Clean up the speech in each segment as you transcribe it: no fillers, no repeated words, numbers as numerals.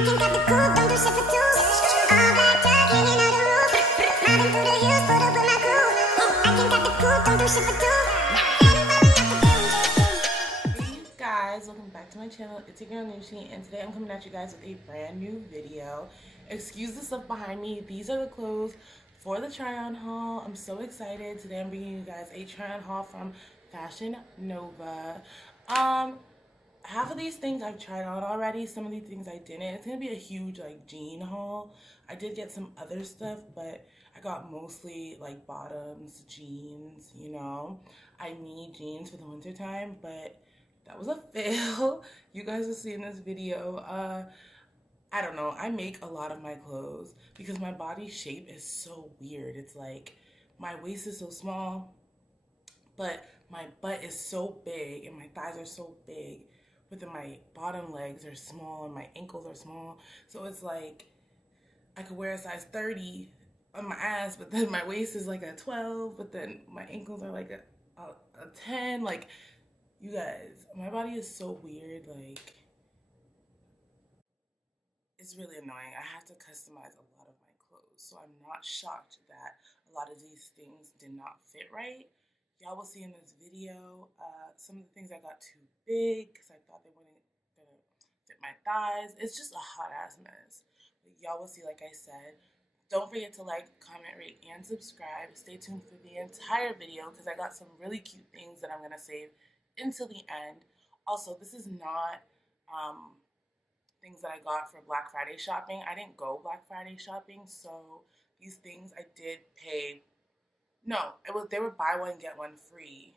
Guys, welcome back to my channel. It's your girl Nushi, and today I'm coming at you guys with a brand new video. Excuse the stuff behind me. These are the clothes for the try-on haul. I'm so excited. Today I'm bringing you guys a try-on haul from Fashion Nova. Half of these things I've tried on already. Some of these things I didn't. It's gonna be a huge like jean haul. I did get some other stuff, but I got mostly like bottoms, jeans, you know. I need jeans for the winter time, but that was a fail. You guys will see in this video. I don't know. I make a lot of my clothes because my body shape is so weird. It's like my waist is so small, but my butt is so big and my thighs are so big. But then my bottom legs are small and my ankles are small. So it's like I could wear a size 30 on my ass, but then my waist is like a 12, but then my ankles are like a 10. Like, you guys, my body is so weird. Like, it's really annoying. I have to customize a lot of my clothes. So I'm not shocked that a lot of these things did not fit right. Y'all will see in this video, some of the things I got too big because I thought they wouldn't fit my thighs. It's just a hot ass mess. But y'all will see, like I said. Don't forget to like, comment, rate, and subscribe. Stay tuned for the entire video because I got some really cute things that I'm going to save until the end. Also, this is not things that I got for Black Friday shopping. I didn't go Black Friday shopping, so these things I did pay. No, they were buy one get one free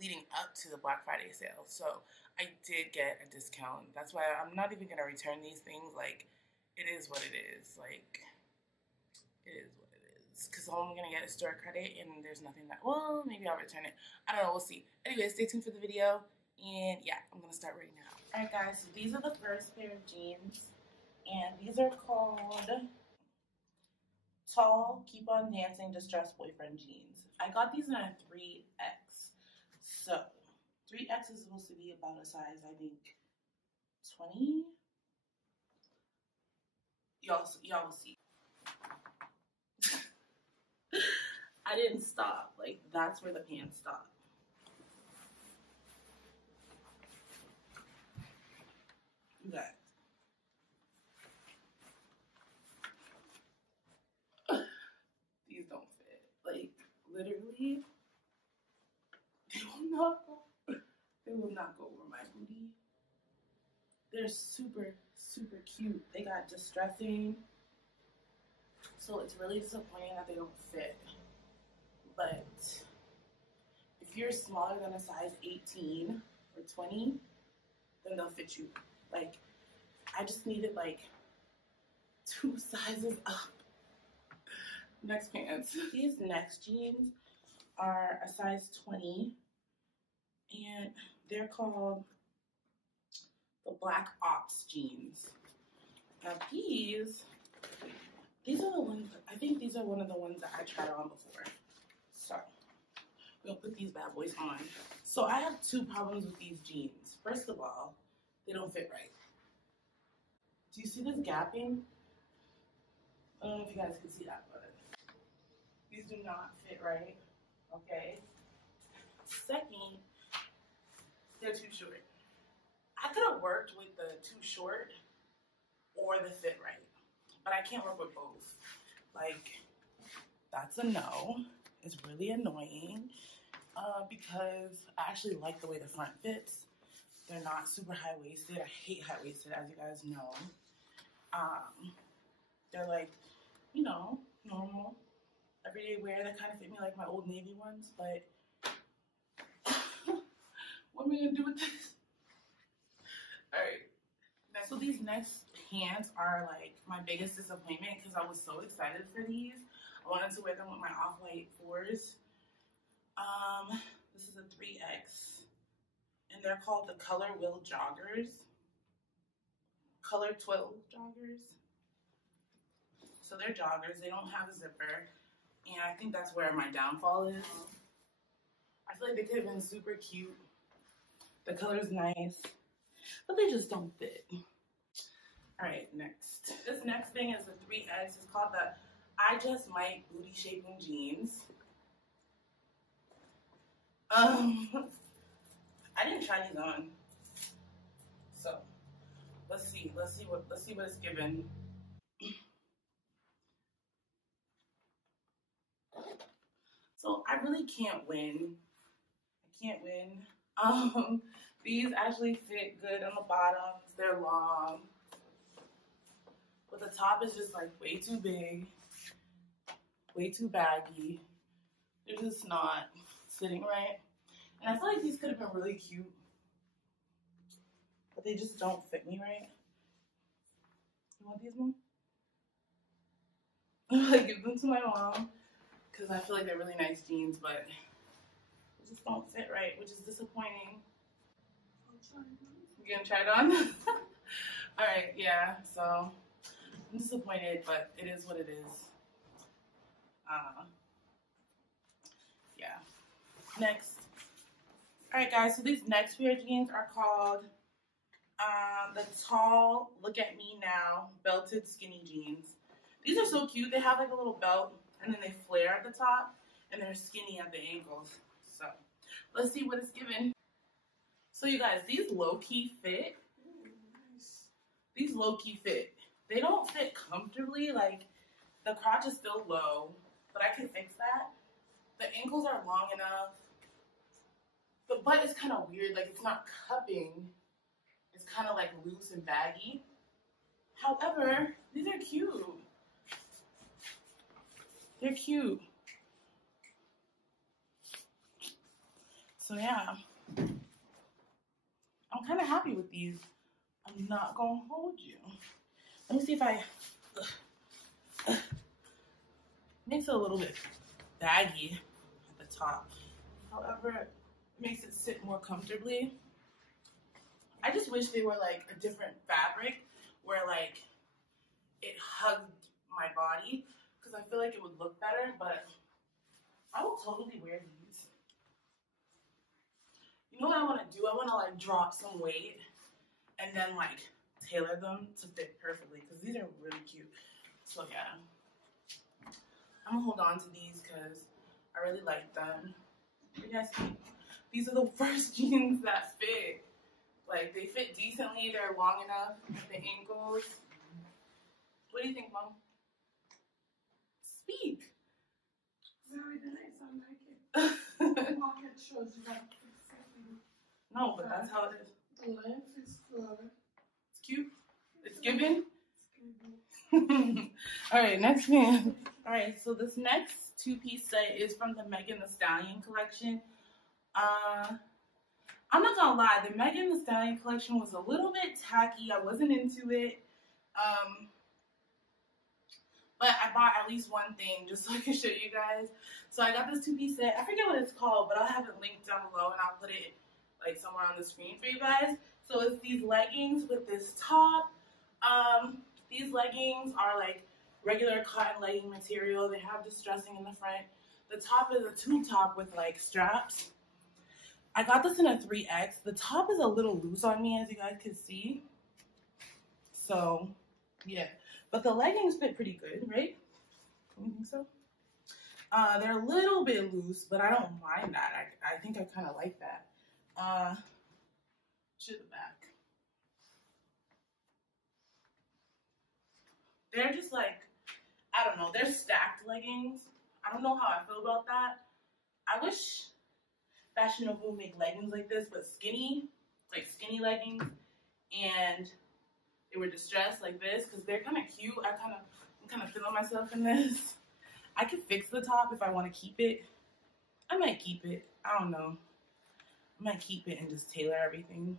leading up to the Black Friday sale. So I did get a discount. That's why I'm not even gonna return these things. Like, it is what it is. Like, it is what it is. Because I'm gonna get a store credit and there's nothing that, well, maybe I'll return it. I don't know, we'll see. Anyway, stay tuned for the video. And yeah, I'm gonna start right now. Alright guys, so these are the first pair of jeans. And these are called Tall, Keep on Dancing, Distressed Boyfriend Jeans. I got these in a 3X. So, 3X is supposed to be about a size, I think, 20? Y'all will see. I didn't stop. Like, that's where the pants stop. You guys. These don't fit. Like, literally, they will not go over my booty. They're super, super cute. They got distressing. So it's really disappointing that they don't fit. But if you're smaller than a size 18 or 20, then they'll fit you. Like, I just needed like 2 sizes up. Next pants. These next jeans are a size 20 and they're called the Black Ops jeans. Now these are the ones, I think these are one of the ones that I tried on before. So, we'll put these bad boys on. So I have 2 problems with these jeans. First of all, they don't fit right. Do you see this gapping? I don't know if you guys can see that, but these do not fit right, okay? Second, they're too short. I could have worked with the too short or the fit right, but I can't work with both. Like, that's a no. It's really annoying because I actually like the way the front fits. They're not super high-waisted. I hate high-waisted, as you guys know. They're like, you know, normal, everyday wear that kind of fit me like my Old Navy ones, but what am I gonna do with this? Alright, so these next pants are like my biggest disappointment because I was so excited for these. I wanted to wear them with my off-white 4s. This is a 3X, and they're called the Color Will Joggers. Color 12 joggers. So they're joggers. They don't have a zipper. And I think that's where my downfall is. I feel like they could have been super cute. The color's nice. But they just don't fit. All right, next. This next thing is the 3X. It's called the I Just Might Booty Shaping Jeans. I didn't try these on, so let's see what it's given. So I really can't win. I can't win. These actually fit good on the bottoms. They're long, but the top is just like way too big, way too baggy. They're just not sitting right. And I feel like these could have been really cute, but they just don't fit me right. You want these, Mom? I give them to my mom because I feel like they're really nice jeans, but they just don't fit right, which is disappointing. You gonna try it on? All right, yeah. So I'm disappointed, but it is what it is. Yeah. Next. All right, guys. So these next pair of jeans are called the Tall Look at Me Now belted skinny jeans. These are so cute. They have like a little belt, and then they flare at the top, and they're skinny at the ankles. So let's see what it's given. So you guys, these low-key fit. These low-key fit. They don't fit comfortably. Like, the crotch is still low, but I can fix that. The ankles are long enough. The butt is kind of weird. Like, it's not cupping. It's kind of like loose and baggy. However, these are cute. They're cute. So yeah, I'm kind of happy with these. I'm not gonna hold you. Let me see if I makes it a little bit baggy at the top. However, it makes it sit more comfortably. I just wish they were like a different fabric where like it hugged my body, because I feel like it would look better, but I will totally wear these. You know what I want to do? I want to like drop some weight and then like tailor them to fit perfectly, because these are really cute. So yeah, I'm gonna hold on to these because I really like them. You guys see, these are the first jeans that fit. Like, they fit decently. They're long enough at the ankles. What do you think, Mom? Speak. Very nice. I like it. Market shows you that. No, but that's how it is. The length is good. It's cute. It's given. All right, next thing. All right, so this next two-piece set is from the Megan Thee Stallion collection. I'm not gonna lie, the Megan Thee Stallion collection was a little bit tacky. I wasn't into it. But I bought at least one thing just so I can show you guys. So I got this two-piece set. I forget what it's called, but I'll have it linked down below, and I'll put it like somewhere on the screen for you guys. So it's these leggings with this top. These leggings are like regular cotton legging material. They have distressing in the front. The top is a tube top with like straps. I got this in a 3X. The top is a little loose on me, as you guys can see. So, yeah. But the leggings fit pretty good, right? You think so? They're a little bit loose, but I don't mind that. I think I kind of like that. To the back. They're just like, I don't know. They're stacked leggings. I don't know how I feel about that. I wish Fashion Nova would make leggings like this, but skinny, like skinny leggings, and they were distressed like this, because they're kind of cute. I'm kind of feeling myself in this. I could fix the top if I want to keep it. I might keep it. I don't know. I might keep it and just tailor everything.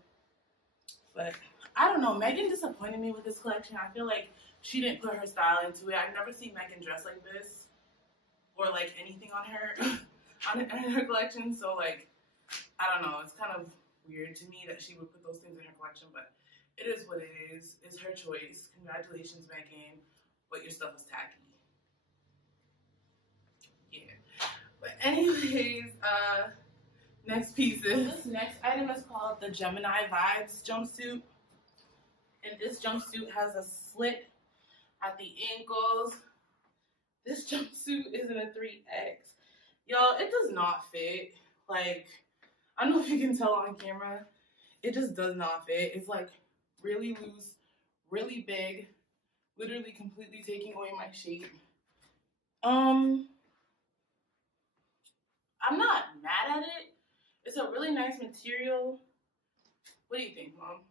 But I don't know. Megan disappointed me with this collection. I feel like she didn't put her style into it. I've never seen Megan dress like this or like anything on her in her collection. So like, I don't know. It's kind of weird to me that she would put those things in her collection, but it is what it is. It's her choice. Congratulations, Megan. But your stuff is tacky. Yeah. But anyways, next pieces. This next item is called the Gemini Vibes jumpsuit. And this jumpsuit has a slit at the ankles. This jumpsuit is in a 3X. Y'all, it does not fit. Like, I don't know if you can tell on camera. It just does not fit. It's like really loose, really big, literally completely taking away my shape. I'm not mad at it. It's a really nice material. What do you think, Mom?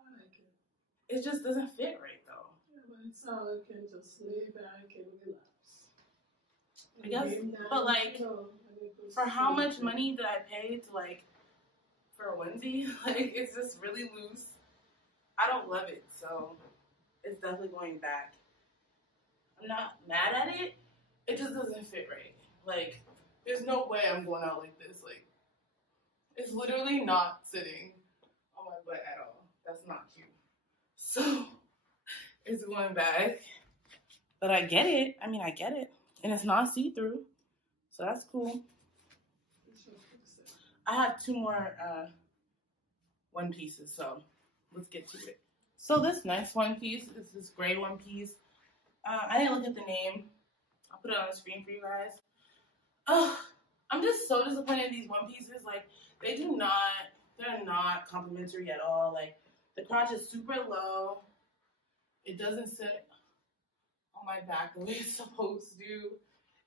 I like it. It just doesn't fit right, though. Yeah, but it's how I can just lay back and relax. I guess, but like, for how much money did I pay to like, for a onesie? Like, it's just really loose. I don't love it, so it's definitely going back. I'm not mad at it. It just doesn't fit right. Like, there's no way I'm going out like this. Like, it's literally not sitting on my butt at all. That's not cute. So, it's going back. But I get it. I mean, I get it. And it's not see-through. So that's cool. I have 2 more one pieces, so let's get to it. So this next one piece is this gray one piece. I didn't look at the name. I'll put it on the screen for you guys. I'm just so disappointed in these one pieces. Like, they're not complimentary at all. Like, the crotch is super low. It doesn't sit on my back the way it's supposed to.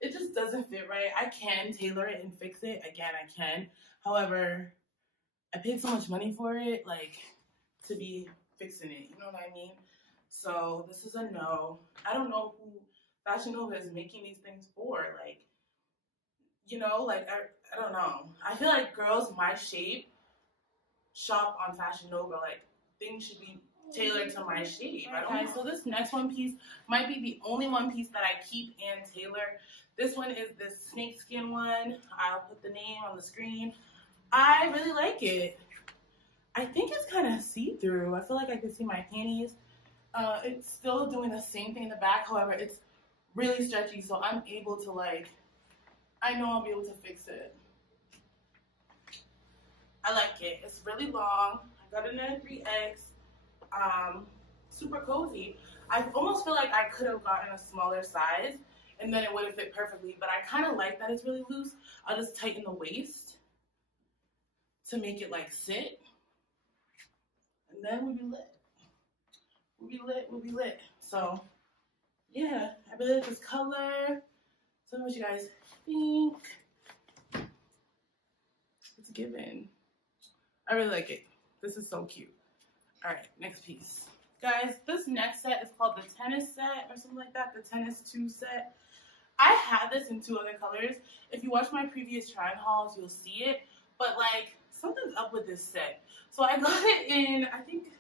It just doesn't fit right. I can tailor it and fix it. Again, I can. However, I paid so much money for it, like, to be fixing it. You know what I mean? So this is a no. I don't know who Fashion Nova is making these things for. Like, you know, like, I don't know. I feel like girls my shape shop on Fashion Nova. Like, things should be tailored to my shape. Okay, so this next one piece might be the only one piece that I keep and tailor. This one is this snakeskin one. I'll put the name on the screen. I really like it. I think it's kind of see-through. I feel like I can see my panties. It's still doing the same thing in the back. However, it's really stretchy, so I'm able to, like, I know I'll be able to fix it. I like it. It's really long. I got it in a 3X. Super cozy. I almost feel like I could have gotten a smaller size and then it would have fit perfectly, but I kind of like that it's really loose. I'll just tighten the waist to make it like sit. And then we'll be lit. We'll be lit, we'll be lit. So, yeah, I really like this color. Tell me what you guys think. It's a given. I really like it. This is so cute. All right, next piece. Guys, this next set is called the tennis set or something like that, the tennis 2 set. I had this in 2 other colors. If you watch my previous try-on hauls, you'll see it. But, like, something's up with this set. So I got it in, I think,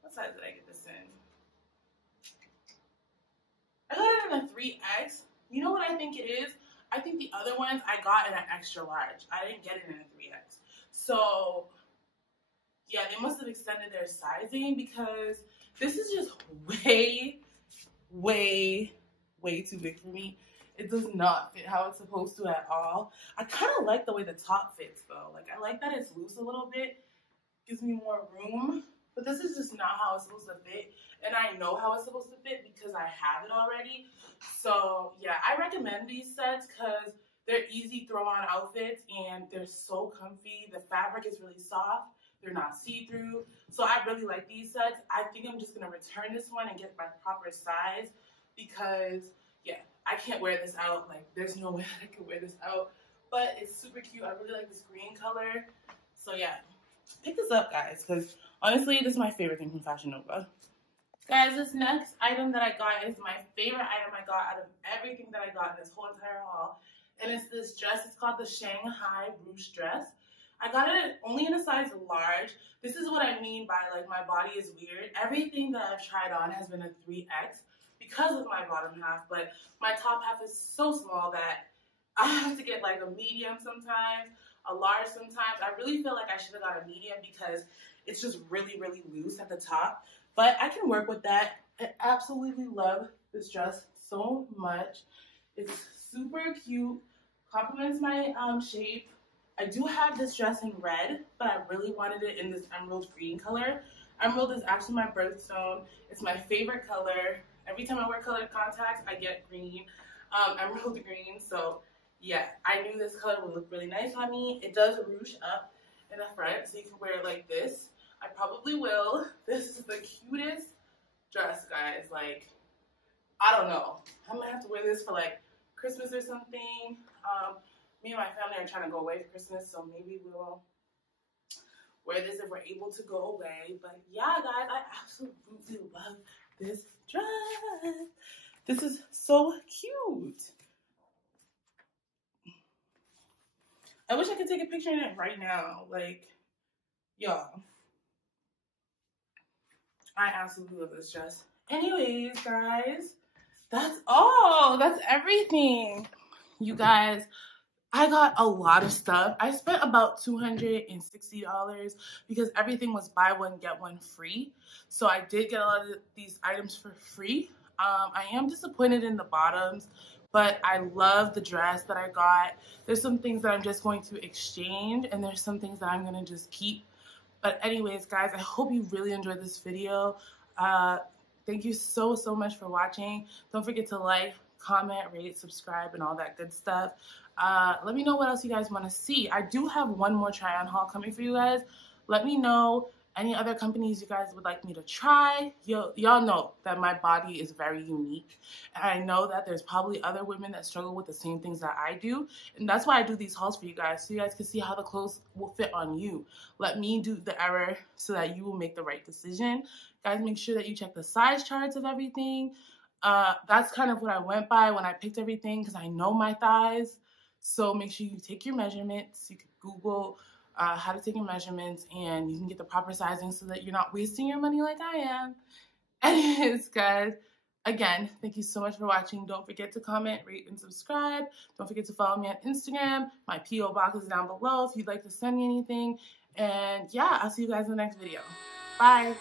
what size did I get this in? I got it in a 3X. You know what I think it is? I think the other ones I got in an extra large. I didn't get it in a 3X. So, yeah, they must have extended their sizing because this is just way, way, way too big for me. It does not fit how it's supposed to at all. I kind of like the way the top fits, though. Like, I like that it's loose a little bit. Gives me more room. But this is just not how it's supposed to fit. And I know how it's supposed to fit because I have it already. So, yeah, I recommend these sets because they're easy throw-on outfits and they're so comfy. The fabric is really soft. They're not see-through. So I really like these sets. I think I'm just going to return this one and get my proper size because, yeah, I can't wear this out. Like, there's no way that I can wear this out. But it's super cute. I really like this green color. So, yeah, pick this up, guys, because honestly, this is my favorite thing from Fashion Nova. Guys, this next item that I got is my favorite item I got out of everything that I got in this whole entire haul. And it's this dress. It's called the Shanghai Ruche dress. I got it only in a size large. This is what I mean by, like, my body is weird. Everything that I've tried on has been a 3X because of my bottom half. But my top half is so small that I have to get, like, a medium sometimes, a large sometimes. I really feel like I should have got a medium because it's just really, really loose at the top. But I can work with that. I absolutely love this dress so much. It's super cute, complements my shape. I do have this dress in red, but I really wanted it in this emerald green color. Emerald is actually my birthstone. It's my favorite color. Every time I wear colored contacts, I get green, emerald green. So yeah, I knew this color would look really nice on me. It does ruche up in the front, so you can wear it like this. I probably will. This is the cutest dress, guys. Like, I don't know. I'm gonna have to wear this for like Christmas or something. Me and my family are trying to go away for Christmas, so maybe we'll wear this if we're able to go away. But yeah, guys, I absolutely love this dress. This is so cute. I wish I could take a picture in it right now. Like, y'all, I absolutely love this dress. Anyways, guys, that's all. That's everything. You guys, I got a lot of stuff. I spent about $260 because everything was buy one, get one free. So I did get a lot of these items for free. I am disappointed in the bottoms, but I love the dress that I got. There's some things that I'm just going to exchange, and there's some things that I'm going to just keep. But anyways, guys, I hope you really enjoyed this video. Thank you so much for watching. Don't forget to like, comment, rate, subscribe, and all that good stuff. Let me know what else you guys want to see. I do have one more try-on haul coming for you guys. Let me know any other companies you guys would like me to try. Y'all know that my body is very unique, and I know that there's probably other women that struggle with the same things that I do, and that's why I do these hauls for you guys, so you guys can see how the clothes will fit on you. Let me do the error so that you will make the right decision. Guys, make sure that you check the size charts of everything. That's kind of what I went by when I picked everything, because I know my thighs. So make sure you take your measurements. You can Google how to take your measurements, and you can get the proper sizing so that you're not wasting your money like I am. Anyways, guys, again, thank you so much for watching. Don't forget to comment, rate, and subscribe. Don't forget to follow me on Instagram. My P.O. box is down below if you'd like to send me anything. And yeah, I'll see you guys in the next video. Bye.